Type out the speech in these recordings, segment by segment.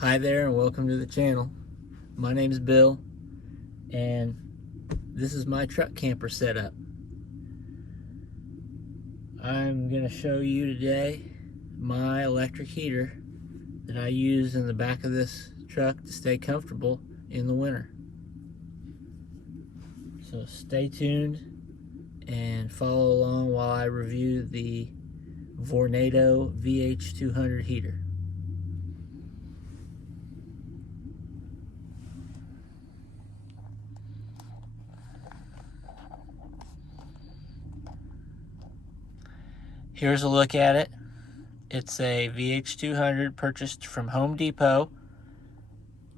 Hi there and welcome to the channel. My name is Bill and this is my truck camper setup. I'm going to show you today my electric heater that I use in the back of this truck to stay comfortable in the winter. So stay tuned and follow along while I review the Vornado VH200 heater. Here's a look at it. It's a VH200 purchased from Home Depot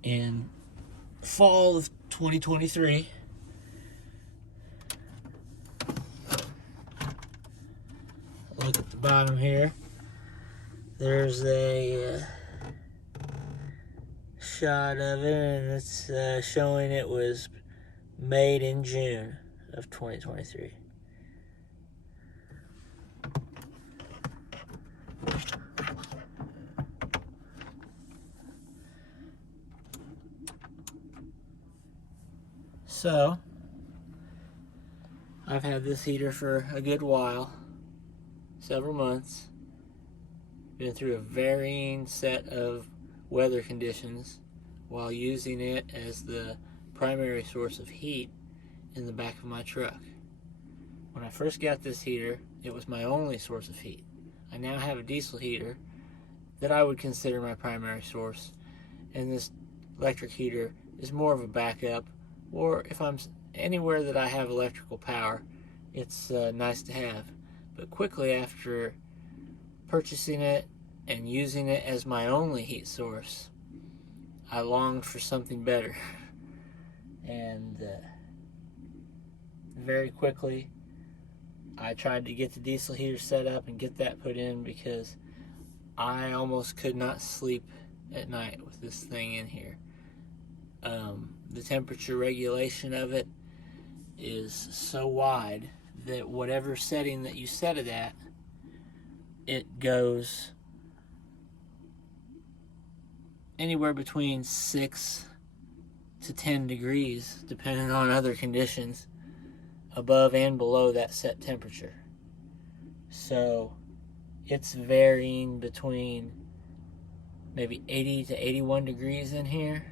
in fall of 2023. Look at the bottom here. There's a shot of it, and it's showing it was made in June of 2023. So, I've had this heater for a good while, several months. Been through a varying set of weather conditions while using it as the primary source of heat in the back of my truck. When I first got this heater, it was my only source of heat. I now have a diesel heater that I would consider my primary source, and this electric heater is more of a backup, or if I'm anywhere that I have electrical power, it's nice to have. But quickly after purchasing it and using it as my only heat source, I longed for something better. And very quickly I tried to get the diesel heater set up and get that put in, because I almost could not sleep at night with this thing in here. The temperature regulation of it is so wide that whatever setting that you set it at, it goes anywhere between 6 to 10 degrees, depending on other conditions, above and below that set temperature. So it's varying between maybe 80 to 81 degrees in here,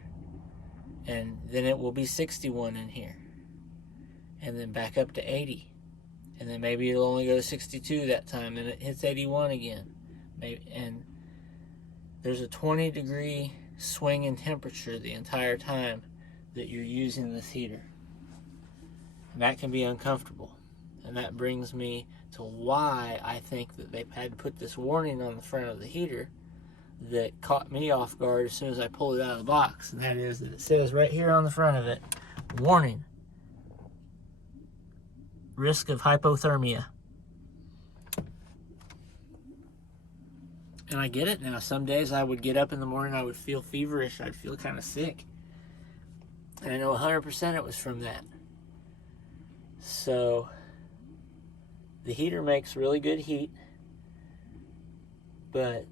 and then it will be 61 in here, and then back up to 80, and then maybe it'll only go to 62 that time, and it hits 81 again. And there's a 20 degree swing in temperature the entire time that you're using this heater, and that can be uncomfortable. And that brings me to why I think that they had to put this warning on the front of the heater that caught me off guard as soon as I pulled it out of the box. And that is that it says right here on the front of it, warning, risk of hypothermia. And I get it now. Some days I would get up in the morning, I would feel feverish, I'd feel kind of sick. And I know 100% it was from that. So the heater makes really good heat, but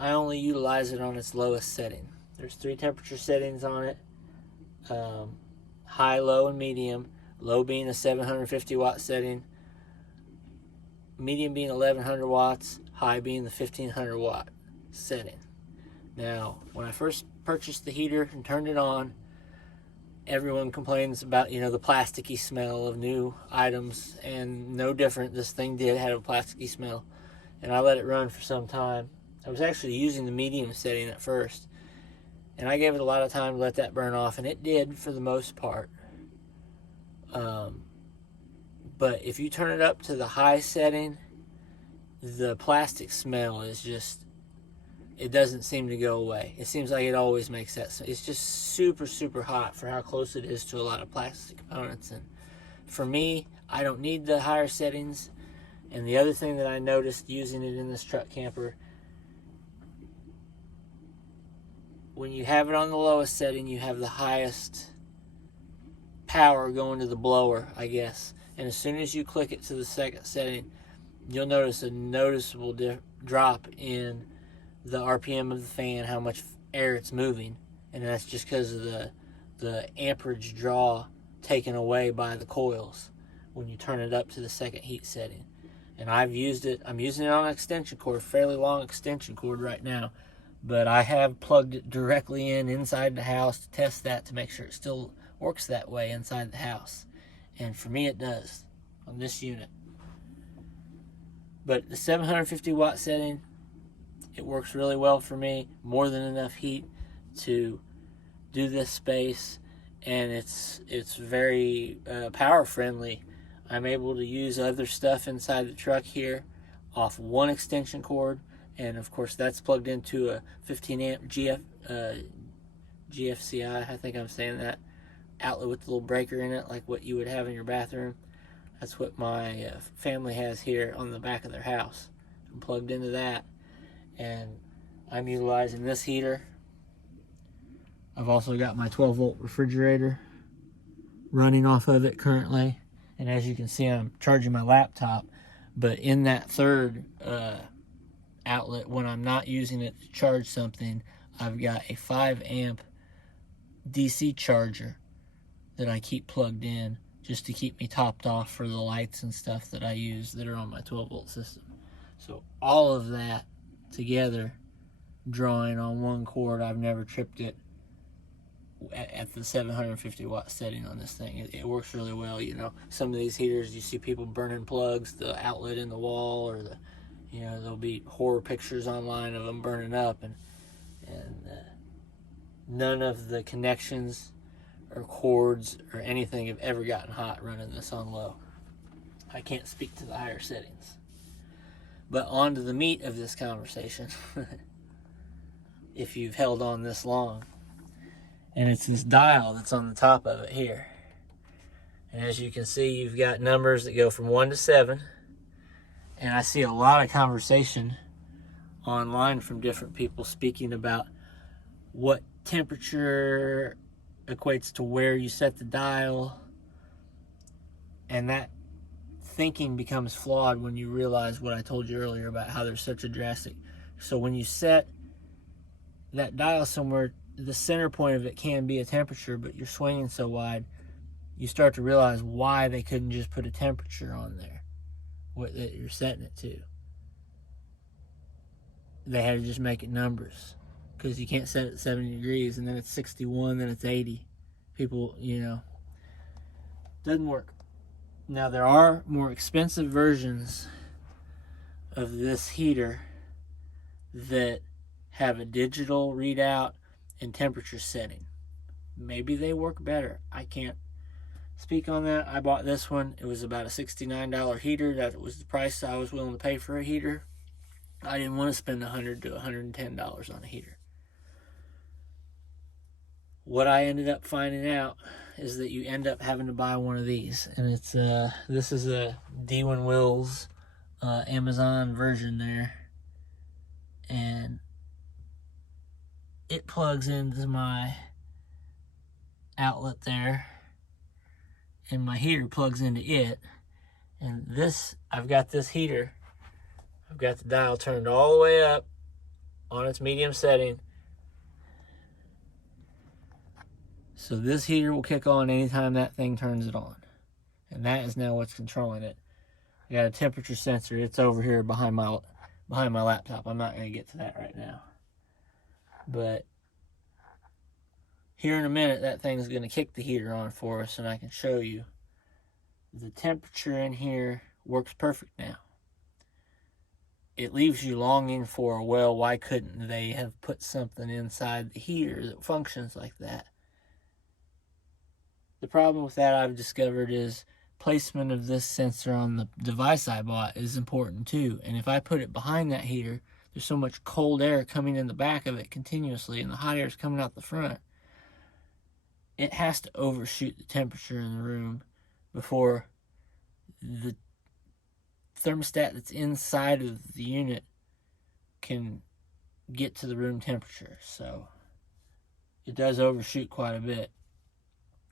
I only utilize it on its lowest setting. There's 3 temperature settings on it, high, low, and medium. Low being a 750 watt setting, medium being 1100 watts, high being the 1500 watt setting. Now, when I first purchased the heater and turned it on, everyone complains about, the plasticky smell of new items, and no different. This thing did have a plasticky smell, and I let it run for some time. I was actually using the medium setting at first, and I gave it a lot of time to let that burn off, and it did for the most part. But if you turn it up to the high setting, the plastic smell is just, it doesn't seem to go away. It seems like it always makes that. It's just super, super hot for how close it is to a lot of plastic components. And for me, I don't need the higher settings. And the other thing that I noticed using it in this truck camper, when you have it on the lowest setting, you have the highest power going to the blower, I guess. And as soon as you click it to the second setting, you'll notice a noticeable drop in the RPM of the fan, how much air it's moving, and that's just because of the amperage draw taken away by the coils when you turn it up to the second heat setting. And I've used it. I'm using it on an extension cord, fairly long extension cord right now, but I have plugged it directly inside the house to test that to make sure it still works that way inside the house. And for me, it does on this unit. But the 750 watt setting, it works really well for me. More than enough heat to do this space, and it's very power friendly. I'm able to use other stuff inside the truck here off one extension cord, and of course that's plugged into a 15 amp GFCI, I think I'm saying that, outlet with the little breaker in it, like what you would have in your bathroom. That's what my family has here on the back of their house. I'm plugged into that, and I'm utilizing this heater. I've also got my 12 volt refrigerator running off of it currently, and as you can see, I'm charging my laptop. But in that third outlet, when I'm not using it to charge something, I've got a 5 amp DC charger that I keep plugged in just to keep me topped off for the lights and stuff that I use that are on my 12 volt system. So all of that together, drawing on one cord, I've never tripped it at the 750 watt setting on this thing. It works really well. You know, some of these heaters, you see people burning plugs, the outlet in the wall, or there'll be horror pictures online of them burning up, and none of the connections or cords or anything have ever gotten hot running this on low. I can't speak to the higher settings. But on to the meat of this conversation, if you've held on this long. And it's this dial that's on the top of it here. And as you can see, you've got numbers that go from 1 to 7. And I see a lot of conversation online from different people speaking about what temperature equates to where you set the dial. And that thinking becomes flawed when you realize what I told you earlier about how there's such a drastic. So when you set that dial somewhere, the center point of it can be a temperature, but you're swinging so wide, you start to realize why they couldn't just put a temperature on there, what that you're setting it to. They had to just make it numbers, because you can't set it at 70 degrees and then it's 61, then it's 80. People, doesn't work. Now there are more expensive versions of this heater that have a digital readout and temperature setting. Maybe they work better. I can't speak on that. I bought this one. It was about a $69 heater. That was the price I was willing to pay for a heater. I didn't want to spend $100 to $110 on a heater. What I ended up finding out is that you end up having to buy one of these, and it's this is a D1 Wills Amazon version there, and it plugs into my outlet there, and my heater plugs into it. And this, I've got this heater, I've got the dial turned all the way up on its medium setting, so this heater will kick on anytime that thing turns it on, and that is now what's controlling it. I got a temperature sensor. It's over here behind my laptop. I'm not going to get to that right now, but here in a minute that thing's going to kick the heater on for us, and I can show you the temperature in here works perfect now. It leaves you longing for, well, why couldn't they have put something inside the heater that functions like that? The problem with that, I've discovered, is placement of this sensor on the device I bought is important too. And if I put it behind that heater, there's so much cold air coming in the back of it continuously, and the hot air is coming out the front. It has to overshoot the temperature in the room before the thermostat that's inside of the unit can get to the room temperature. So it does overshoot quite a bit.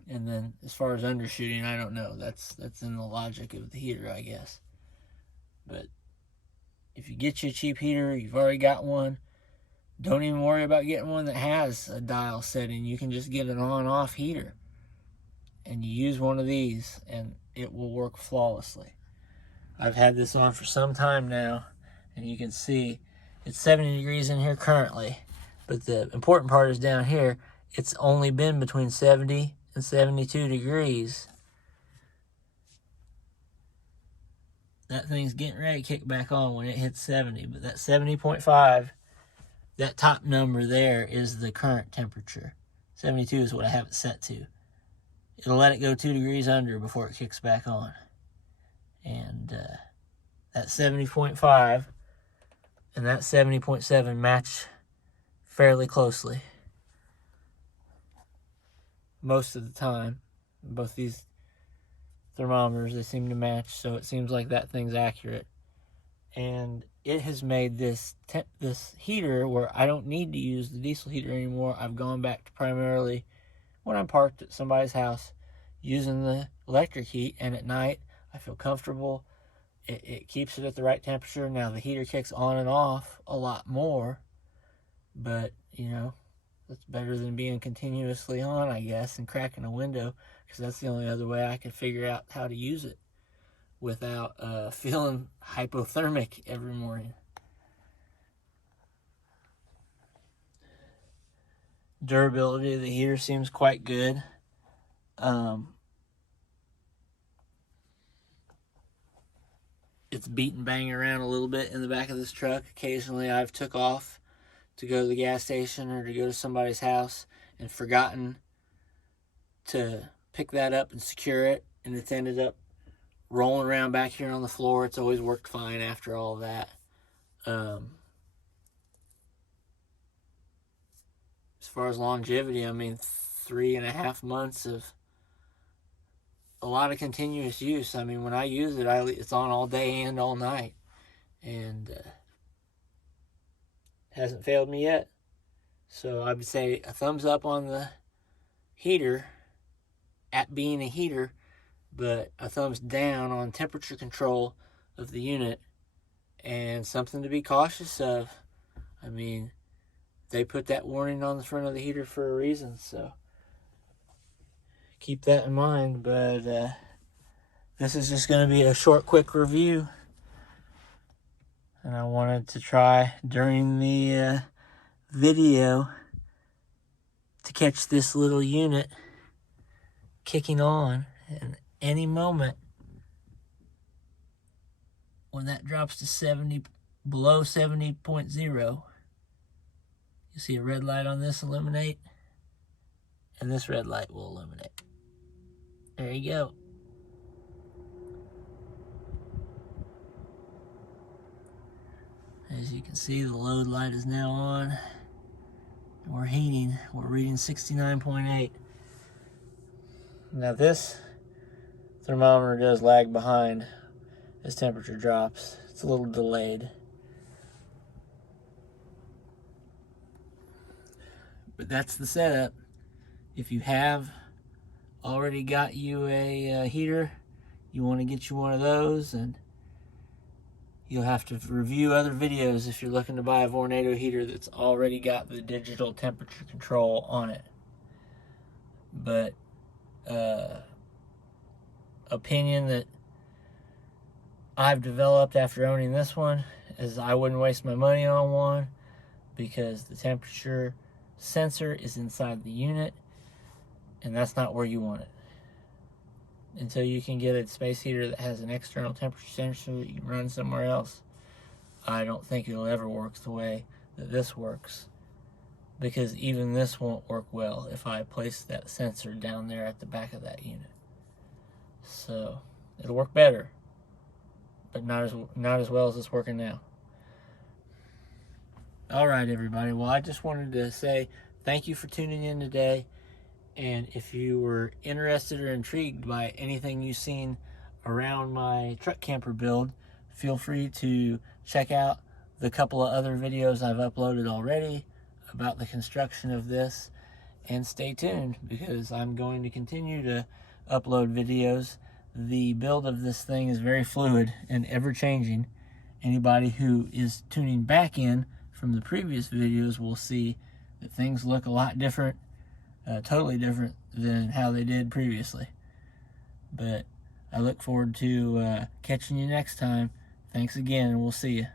And then as far as undershooting, I don't know. That's in the logic of the heater, I guess. But if you get you a cheap heater, you've already got one, Don't even worry about getting one that has a dial setting. You can just get an on-off heater. And you use one of these, and it will work flawlessly. I've had this on for some time now, and you can see it's 70 degrees in here currently. But the important part is down here. It's only been between 70 and 72 degrees. That thing's getting ready to kick back on when it hits 70. But that 70.5, that top number there is the current temperature. 72 is what I have it set to. It'll let it go 2 degrees under before it kicks back on. And that 70.5 and that 70.7 match fairly closely. Most of the time, both these thermometers, they seem to match, so it seems like that thing's accurate. And it has made this heater where I don't need to use the diesel heater anymore. I've gone back to primarily, when I'm parked at somebody's house, using the electric heat, and at night I feel comfortable. It keeps it at the right temperature. Now the heater kicks on and off a lot more, but you know, that's better than being continuously on, I guess, and cracking a window, because that's the only other way I could figure out how to use it without feeling hypothermic every morning. Durability of the heater seems quite good. It's beat and bang around a little bit in the back of this truck. Occasionally I've took off to go to the gas station or to go to somebody's house and forgotten to pick that up and secure it, and it's ended up rolling around back here on the floor. It's always worked fine after all of that. As far as longevity, I mean, 3.5 months of a lot of continuous use. I mean, when I use it, it's on all day and all night, and hasn't failed me yet. So I would say a thumbs up on the heater at being a heater, but a thumbs down on temperature control of the unit, and something to be cautious of. I mean, they put that warning on the front of the heater for a reason, so keep that in mind. But this is just going to be a short, quick review, and I wanted to try during the video to catch this little unit kicking on. And any moment when that drops to 70, below 70.0, you see a red light on this illuminate, and this red light will illuminate. There you go. As you can see, the load light is now on. We're heating. We're reading 69.8. Now this thermometer does lag behind as temperature drops. It's a little delayed. But that's the setup. If you have already got you a heater, you want to get you one of those, and you'll have to review other videos if you're looking to buy a Vornado heater that's already got the digital temperature control on it. But opinion that I've developed after owning this one is I wouldn't waste my money on one, because the temperature sensor is inside the unit, and that's not where you want it. Until you can get a space heater that has an external temperature sensor that you can run somewhere else, I don't think it'll ever work the way that this works, because even this won't work well if I place that sensor down there at the back of that unit. So it'll work better, but not as well as it's working now. All right, everybody. Well, I just wanted to say thank you for tuning in today. And if you were interested or intrigued by anything you've seen around my truck camper build, feel free to check out the couple of other videos I've uploaded already about the construction of this. And stay tuned, because I'm going to continue to upload videos. The build of this thing is very fluid and ever changing. Anybody who is tuning back in, from the previous videos, we'll see that things look a lot different, totally different than how they did previously. But I look forward to catching you next time. Thanks again, and we'll see you.